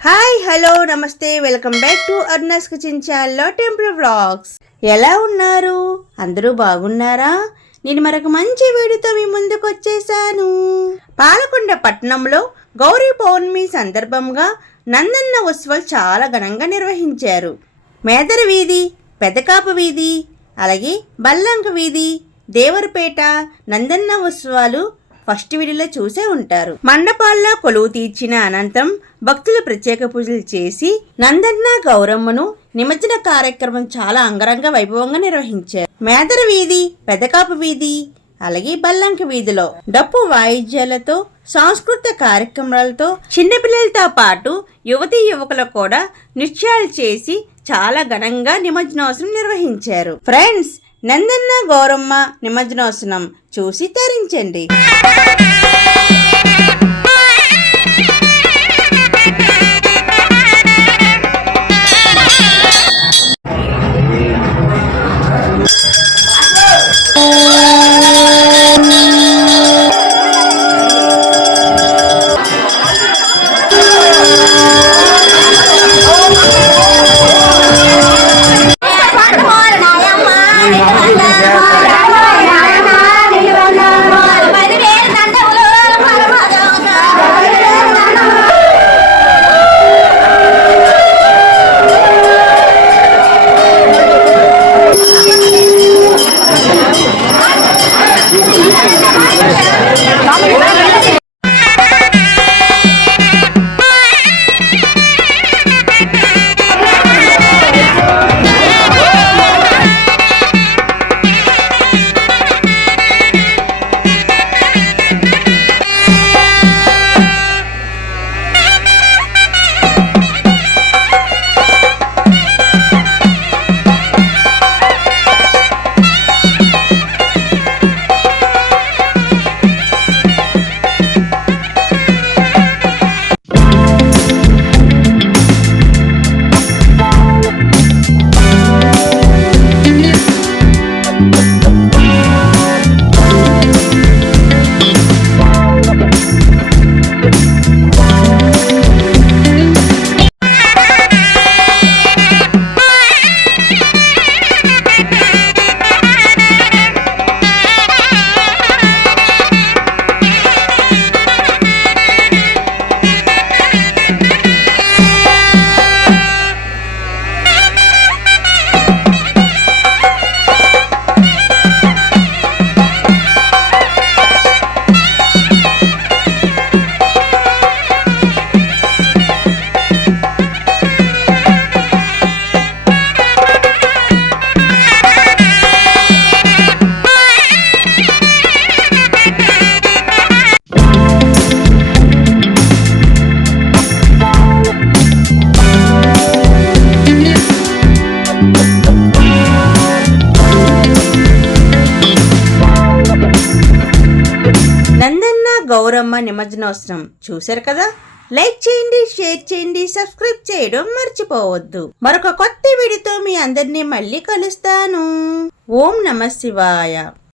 Hi hello నమస్తే welcome back to అర్నస్ kitchen ఛానల్లో టెంపుల్ వ్లాగ్స్ ఎలా ఉన్నారు? అందరూ బాగున్నారా? నేను మరొక మంచి వీడియోతో మీ ముందుకు వచ్చేసాను. పాలకొండ పట్టణంలో గౌరీ పౌర్ణమి సందర్భంగా నందన్న ఉత్సవాలు చాలా ఘనంగా నిర్వహించారు. మేదర వీధి పెదకాపు వీధి అలాగే బల్లంక వీధి దేవరపేట నందన్న ఉత్సవాలు ఫస్ట్ వీడియోలో చూసే ఉంటారు. మండపాల్లో కొలువు తీర్చిన అనంతరం భక్తులు ప్రత్యేక పూజలు చేసి నందన్న గౌరమ్మను నిమజ్జన కార్యక్రమం చాలా అంగరంగ వైభవంగా నిర్వహించారు. మేదర వీధి పెదకాపు వీధి అలాగే బల్లంక వీధిలో డప్పు వాయిద్యాలతో సాంస్కృతిక కార్యక్రమాలతో చిన్నపిల్లలతో పాటు యువతి యువకులు కూడా నృత్యాలు చేసి చాలా ఘనంగా నిమజ్జనోత్సవం నిర్వహించారు. ఫ్రెండ్స్ నందన్న గౌరమ్మ నిమజ్జనోత్సవం చూసి తరించండి. గౌరమ్మ నిమజ్జనోత్సవం చూశారు కదా? లైక్ చేయండి షేర్ చేయండి సబ్స్క్రైబ్ చేయడం మర్చిపోవద్దు. మరొక కొత్త వీడియోతో మీ అందరినీ మళ్ళీ కలుస్తాను. ఓం నమ శివాయ.